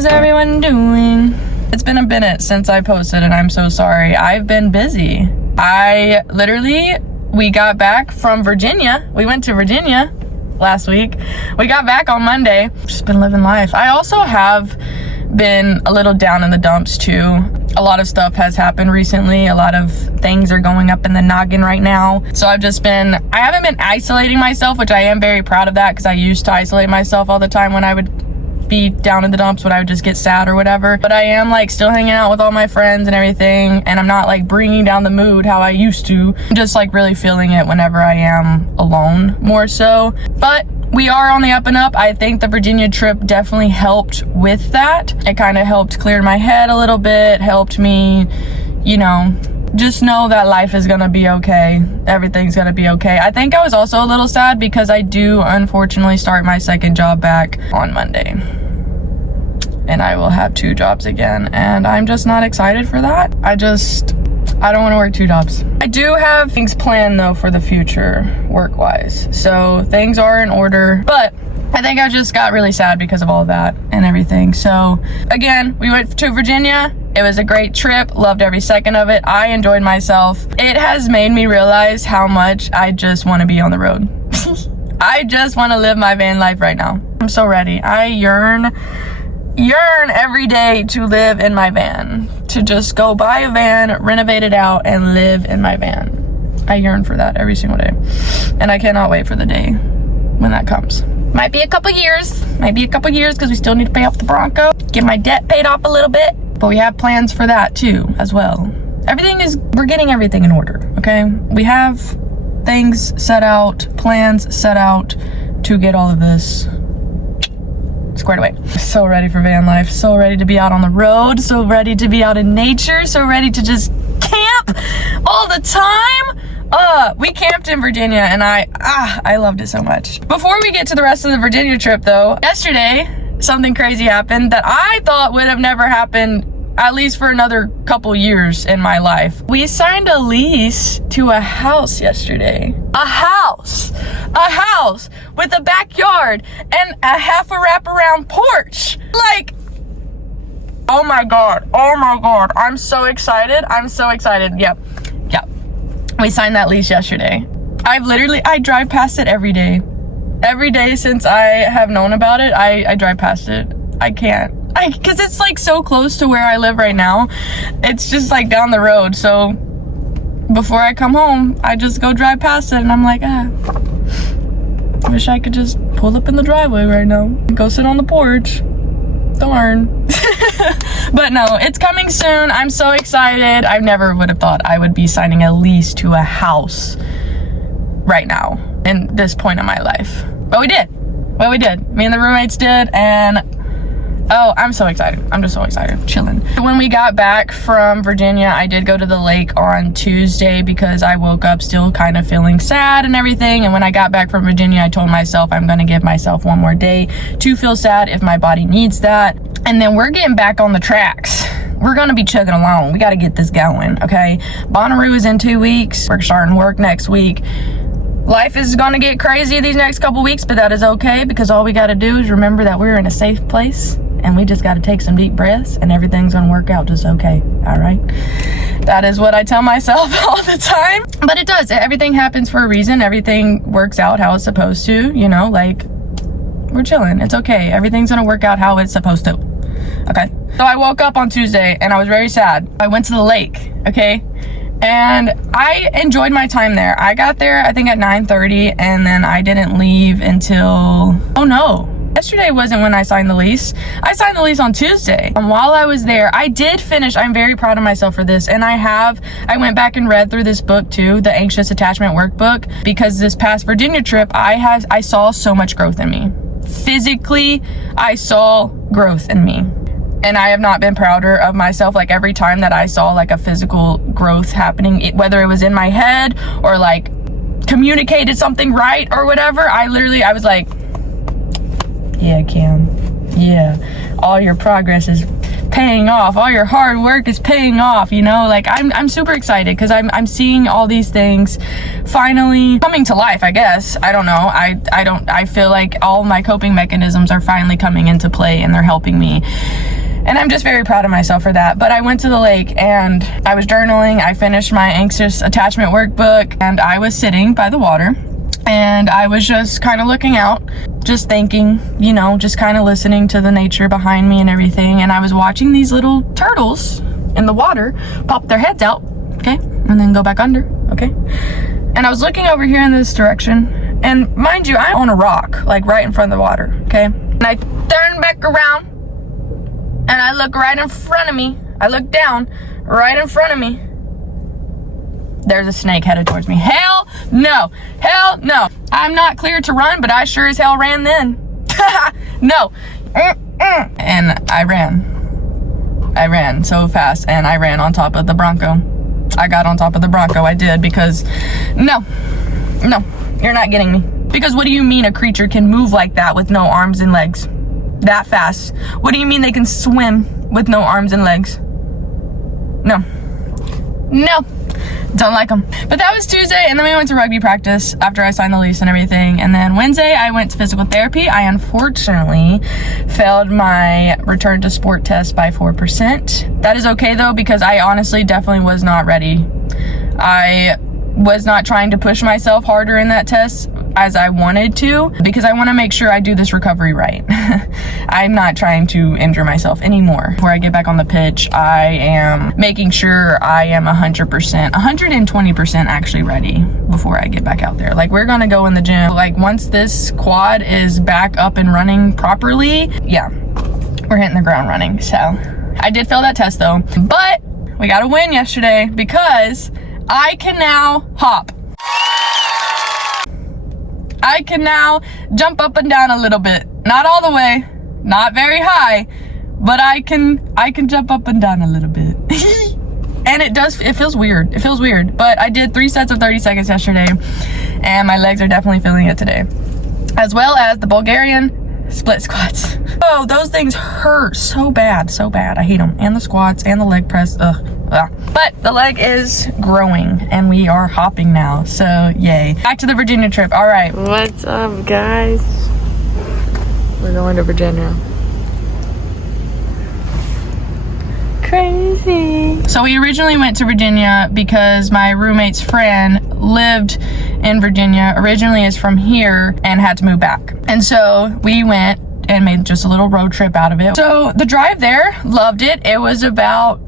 How's everyone doing? It's been a minute since I posted and I'm so sorry. I've been busy. We got back from Virginia. We went to Virginia last week. We got back on Monday. Just been living life. I also have been a little down in the dumps too. A lot of stuff has happened recently. A lot of things are going up in the noggin right now. So I haven't been isolating myself, which I am very proud of that, because I used to isolate myself all the time when I would be down in the dumps, when I would just get sad or whatever. But I am like still hanging out with all my friends and everything, and I'm not like bringing down the mood how I used to. I'm just like really feeling it whenever I am alone more so. But we are on the up and up. I think the Virginia trip definitely helped with that. It kind of helped clear my head a little bit, helped me, just know that life is gonna be okay. Everything's gonna be okay. I think I was also a little sad because I do unfortunately start my second job back on Monday. And I will have 2 jobs again, and I'm just not excited for that. I don't want to work 2 jobs. I do have things planned though for the future, work-wise. So things are in order, but I think I just got really sad because of all that and everything. So again, we went to Virginia. It was a great trip. Loved every second of it. I enjoyed myself. It has made me realize how much I just want to be on the road. I just want to live my van life right now. I'm so ready. I yearn every day to live in my van, to just go buy a van, renovate it out, and live in my van. I yearn for that every single day, and I cannot wait for the day when that comes. Might be a couple years because we still need to pay off the Bronco, get my debt paid off a little bit, but we have plans for that too as well. We're getting everything in order, okay? We have things set out, plans set out to get all of this squared away. So ready for van life, so ready to be out on the road, so ready to be out in nature, so ready to just camp all the time. We camped in Virginia and I loved it so much. Before we get to the rest of the Virginia trip though, yesterday something crazy happened that I thought would have never happened, at least for another couple years in my life. We signed a lease to a house yesterday. A house with a backyard and a half a wraparound porch. Like, oh my god, I'm so excited. Yep. We signed that lease yesterday. I drive past it every day since I have known about it. I drive past it. I can't, because it's like so close to where I live right now. It's just like down the road. So before I come home, I just go drive past it and I'm like, I wish I could just pull up in the driveway right now and go sit on the porch. Darn. But no, it's coming soon. I'm so excited. I never would have thought I would be signing a lease to a house right now in this point in my life. But we did. Me and the roommates did, and oh, I'm so excited. I'm just so excited. Chilling. When we got back from Virginia, I did go to the lake on Tuesday because I woke up still kind of feeling sad and everything. And when I got back from Virginia, I told myself I'm going to give myself one more day to feel sad if my body needs that. And then we're getting back on the tracks. We're going to be chugging along. We got to get this going, okay? Bonnaroo is in 2 weeks. We're starting work next week. Life is going to get crazy these next couple weeks, but that is okay because all we got to do is remember that we're in a safe place. And we just got to take some deep breaths and everything's going to work out just okay. All right. That is what I tell myself all the time. But it does. Everything happens for a reason. Everything works out how it's supposed to, like we're chilling. It's okay. Everything's going to work out how it's supposed to. Okay. So I woke up on Tuesday and I was very sad. I went to the lake. Okay. And I enjoyed my time there. I got there, I think at 9:30, and then I didn't leave until, oh no. Yesterday wasn't when I signed the lease. I signed the lease on Tuesday. And while I was there, I did finish. I'm very proud of myself for this. And I went back and read through this book too, the Anxious Attachment Workbook, because this past Virginia trip, I saw so much growth in me. Physically, I saw growth in me. And I have not been prouder of myself. Like every time that I saw like a physical growth happening, whether it was in my head or like communicated something right or whatever, I was like, yeah, Kim, yeah, all your progress is paying off. All your hard work is paying off, you know? Like, I'm super excited because I'm seeing all these things finally coming to life, I guess. I don't know. I feel like all my coping mechanisms are finally coming into play and they're helping me. And I'm just very proud of myself for that. But I went to the lake and I was journaling. I finished my anxious attachment workbook and I was sitting by the water and I was just kind of looking out, just thinking, you know, just kind of listening to the nature behind me and everything. And I was watching these little turtles in the water pop their heads out, okay, and then go back under, okay. And I was looking over here in this direction, and mind you, I'm on a rock, like right in front of the water, okay. And I turn back around and I look right in front of me. I look down right in front of me. There's a snake headed towards me. Hell no. Hell no. I'm not clear to run, but I sure as hell ran then. No. And I ran so fast, and I ran on top of the Bronco. I got on top of the Bronco. I did, because no, you're not getting me. Because what do you mean a creature can move like that with no arms and legs? That fast? What do you mean they can swim with no arms and legs? No. Don't like them. But that was Tuesday, and then we went to rugby practice after I signed the lease and everything. And then Wednesday I went to physical therapy. I unfortunately failed my return to sport test by 4%. That is okay though, because I honestly definitely was not ready. I was not trying to push myself harder in that test as I wanted to, because I want to make sure I do this recovery right. I'm not trying to injure myself anymore. Before I get back on the pitch, I am making sure I am 100%, 120% actually ready before I get back out there. Like, we're gonna go in the gym. Like, once this quad is back up and running properly, yeah, we're hitting the ground running. So I did fail that test though, but we got a win yesterday because I can now hop. I can now jump up and down a little bit. Not all the way, not very high, but I can jump up and down a little bit. And it feels weird. It feels weird. But I did 3 sets of 30 seconds yesterday, and my legs are definitely feeling it today. As well as the Bulgarian split squats. Oh, those things hurt so bad, so bad. I hate them. And the squats and the leg press. Ugh. But the leg is growing and we are hopping now, so yay. Back to the Virginia trip. All right, what's up guys? We're going to Virginia. Crazy. So we originally went to Virginia because my roommate's friend lived in Virginia, originally is from here, and had to move back. And so we went and made just a little road trip out of it. So the drive there, loved it. It was about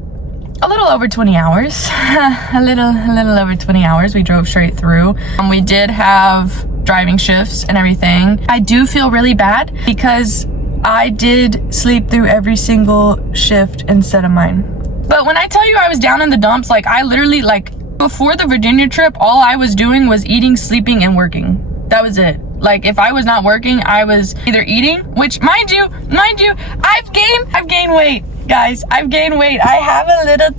a little over 20 hours. a little over 20 hours. We drove straight through. We did have driving shifts and everything. I do feel really bad because I did sleep through every single shift instead of mine. But when I tell you I was down in the dumps, like, I literally, like, before the Virginia trip, all I was doing was eating, sleeping, and working. That was it. Like, if I was not working, I was either eating, which mind you, I've gained weight. Guys, I've gained weight. I have a little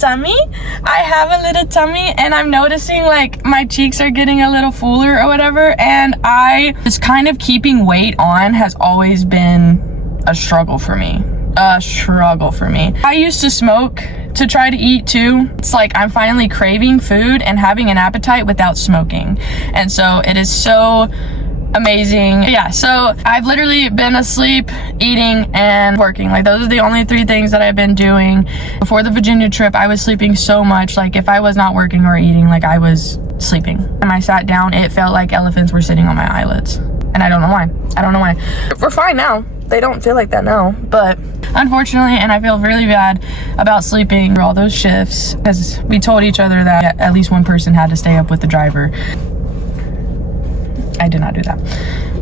tummy, and I'm noticing, like, my cheeks are getting a little fuller or whatever, and just kind of keeping weight on has always been a struggle for me. I used to smoke to try to eat too. It's like I'm finally craving food and having an appetite without smoking, and so it is so amazing. Yeah, so I've literally been asleep, eating, and working. Like, those are the only 3 things that I've been doing. Before the Virginia trip, I was sleeping so much. Like, if I was not working or eating, like, I was sleeping. When I sat down, it felt like elephants were sitting on my eyelids. And I don't know why. We're fine now. They don't feel like that now. But unfortunately, and I feel really bad about sleeping through all those shifts, because we told each other that at least one person had to stay up with the driver. I did not do that.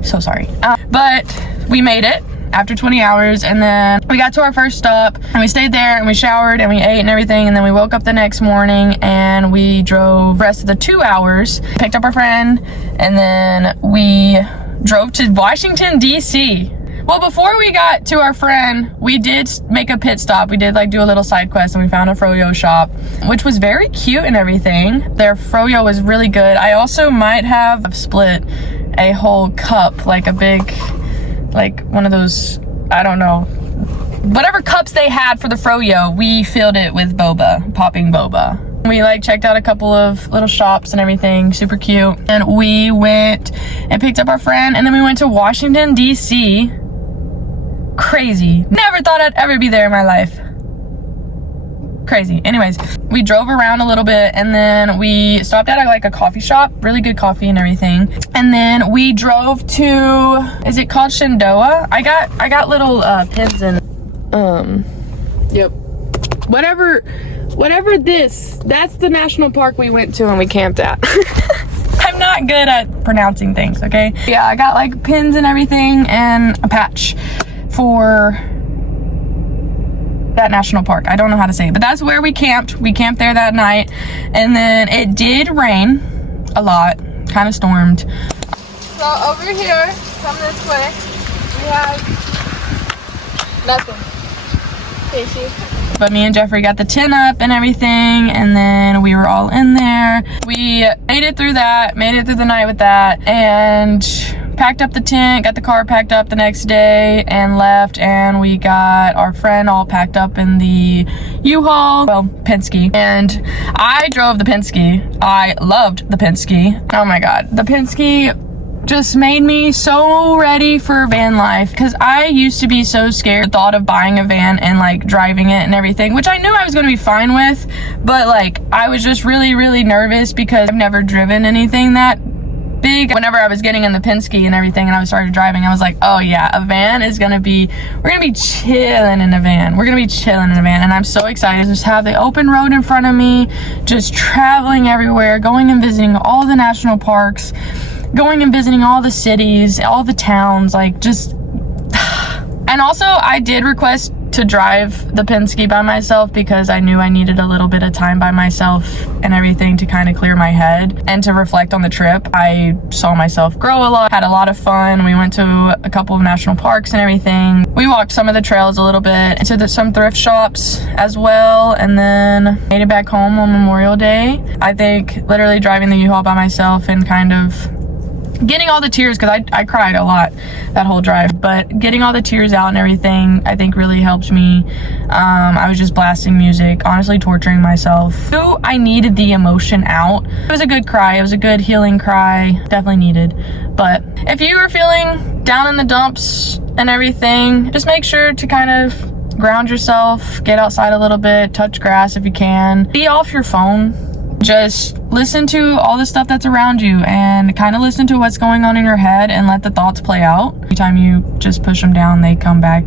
So sorry. But we made it after 20 hours, and then we got to our first stop, and we stayed there, and we showered, and we ate and everything, and then we woke up the next morning, and we drove the rest of the 2 hours, picked up our friend, and then we drove to Washington, D.C. Well, before we got to our friend, we did make a pit stop. We did, like, do a little side quest, and we found a froyo shop, which was very cute and everything. Their froyo was really good. I also might have split a whole cup, like a big, like one of those, I don't know, whatever cups they had for the froyo, we filled it with boba, popping boba. We like checked out a couple of little shops and everything, super cute. And we went and picked up our friend, and then we went to Washington, D.C. Crazy. Never thought I'd ever be there in my life. Crazy. Anyways, we drove around a little bit, and then we stopped at like a coffee shop, really good coffee and everything. And then we drove to, is it called Shenandoah? I got little pins and yep, whatever that's the national park we went to and we camped at. I'm not good at pronouncing things, okay? Yeah, I got like pins and everything and a patch for that national park. I don't know how to say it, but that's where we camped. We camped there that night, and then it did rain a lot, kind of stormed. So over here, come this way, we have nothing. Casey. But me and Jeffrey got the tent up and everything, and then we were all in there. We made it through that, made it through the night with that, and packed up the tent, got the car packed up the next day and left, and we got our friend all packed up in the U-Haul, well, Penske, and I drove the Penske. I loved the Penske. Oh my God, the Penske just made me so ready for van life, because I used to be so scared the thought of buying a van and like driving it and everything, which I knew I was going to be fine with, but like I was just really nervous because I've never driven anything that big. Whenever I was getting in the Penske and everything and I started driving, I was like, oh yeah, a van is gonna be, we're gonna be chilling in a van. We're gonna be chilling in a van, and I'm so excited to just have the open road in front of me, just traveling everywhere, going and visiting all the national parks, going and visiting all the cities, all the towns, like just. And also I did request to drive the Penske by myself because I knew I needed a little bit of time by myself and everything to kind of clear my head and to reflect on the trip. I saw myself grow a lot, had a lot of fun. We went to a couple of national parks and everything. We walked some of the trails a little bit, to some thrift shops as well, and then made it back home on Memorial Day. I think literally driving the U-Haul by myself and kind of getting all the tears, because I cried a lot that whole drive, but getting all the tears out and everything I think really helped me. I was just blasting music, honestly torturing myself. So I needed the emotion out. It was a good cry, it was a good healing cry, definitely needed. But if you are feeling down in the dumps and everything, just make sure to kind of ground yourself, get outside a little bit, touch grass if you can, be off your phone. Just listen to all the stuff that's around you and kind of listen to what's going on in your head and let the thoughts play out. Every time you just push them down, they come back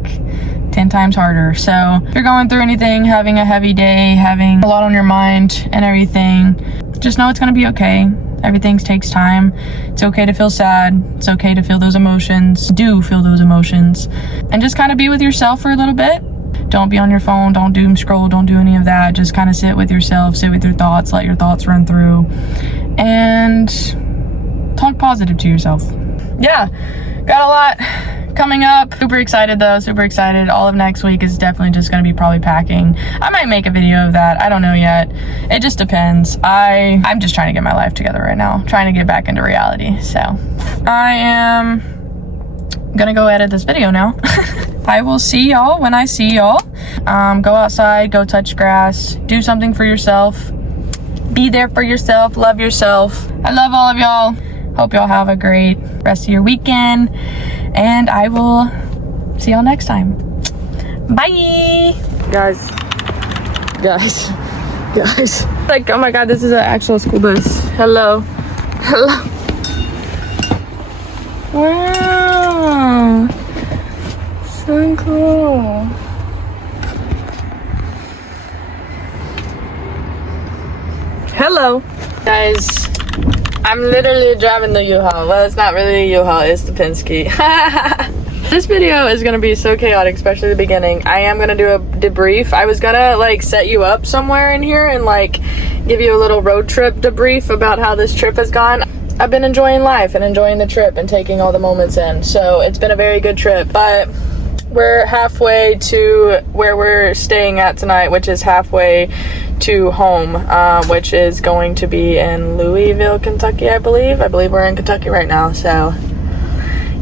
10 times harder. So if you're going through anything, having a heavy day, having a lot on your mind and everything, just know it's going to be okay. Everything takes time. It's okay to feel sad. It's okay to feel those emotions. Do feel those emotions. And just kind of be with yourself for a little bit. Don't be on your phone, don't doom scroll, don't do any of that. Just kind of sit with yourself, sit with your thoughts, let your thoughts run through, and talk positive to yourself. Yeah, got a lot coming up. Super excited though, super excited. All of next week is definitely just gonna be probably packing. I might make a video of that, I don't know yet. It just depends. I'm just trying to get my life together right now, trying to get back into reality. So I am gonna go edit this video now. I will see y'all when I see y'all. Go outside, go touch grass, do something for yourself, be there for yourself, love yourself. I love all of y'all. Hope y'all have a great rest of your weekend, and I will see y'all next time. Bye. Guys. Like, oh my God, this is an actual school bus. Hello. Wow. So cool. Hello. Guys, I'm literally driving the U-Haul. Well, it's not really a U-Haul, it's the Penske. This video is gonna be so chaotic, especially the beginning. I am gonna do a debrief. I was gonna like set you up somewhere in here and like give you a little road trip debrief about how this trip has gone. I've been enjoying life and enjoying the trip and taking all the moments in. So it's been a very good trip, but we're halfway to where we're staying at tonight, which is halfway to home, which is going to be in Louisville, Kentucky, I believe. I believe we're in Kentucky right now. So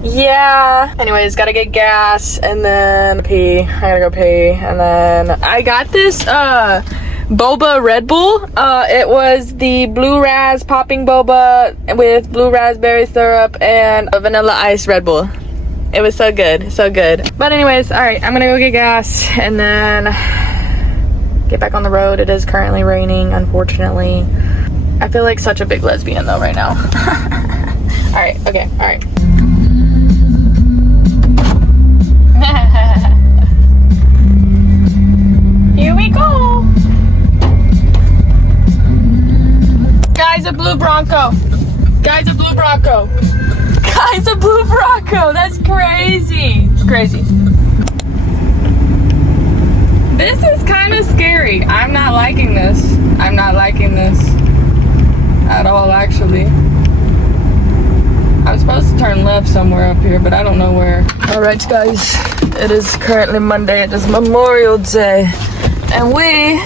yeah. Anyways, gotta get gas and then pee. I gotta go pee. And then I got this boba Red Bull. It was the blue raz popping boba with blue raspberry syrup and a vanilla ice Red Bull. It was so good, so good. But anyways, all right, I'm gonna go get gas and then get back on the road. It is currently raining, unfortunately. I feel like such a big lesbian though right now. All right, okay, all right. Here we go. Guys, a blue Bronco. Guys, a blue Bronco. Guys, a blue Bronco. That's crazy. It's crazy. This is kind of scary. I'm not liking this. I'm not liking this at all, actually. I'm supposed to turn left somewhere up here, but I don't know where. All right, guys. It is currently Monday. It is Memorial Day. And we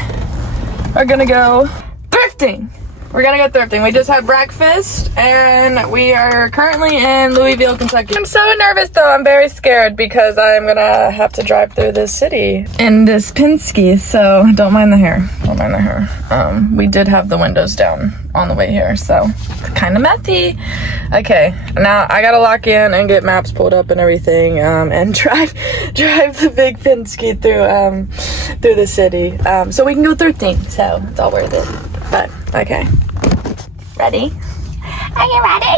are gonna go thrifting. We're gonna go thrifting. We just had breakfast and we are currently in Louisville, Kentucky. I'm so nervous though. I'm very scared because I'm gonna have to drive through this city in this Penske, so don't mind the hair. Don't mind the hair. We did have the windows down on the way here, so it's kind of messy. Okay, now I gotta lock in and get maps pulled up and everything, and drive the big Penske through the city, so we can go thrifting. So it's all worth it. But okay, ready? Are you ready?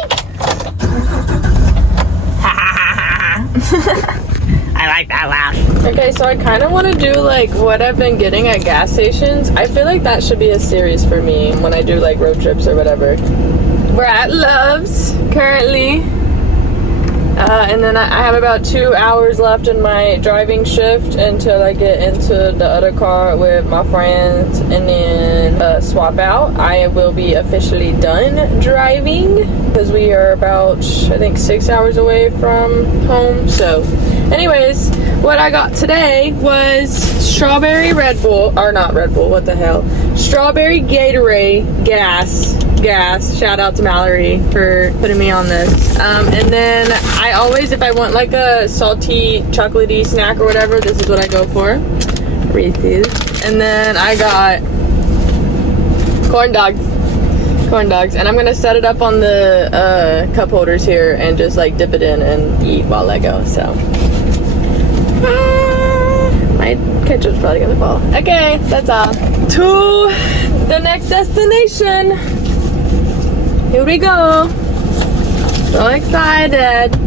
I like that laugh. Okay, so I kind of want to do like what I've been getting at gas stations. I feel like that should be a series for me when I do like road trips or whatever. We're at Love's currently. And then I have about 2 hours left in my driving shift until I get into the other car with my friends and then swap out. I will be officially done driving because we are about, I think, 6 hours away from home. So anyways, what I got today was strawberry Red Bull, or not Red Bull, what the hell? Strawberry Gatorade gas. Shout out to Mallory for putting me on this. And then I always, if I want like a salty chocolatey snack or whatever, this is what I go for. Reese's. And then I got corn dogs, and I'm gonna set it up on the cup holders here and just like dip it in and eat while I go. So my ketchup's probably gonna fall. Okay, that's all. To the next destination. Here we go. So excited.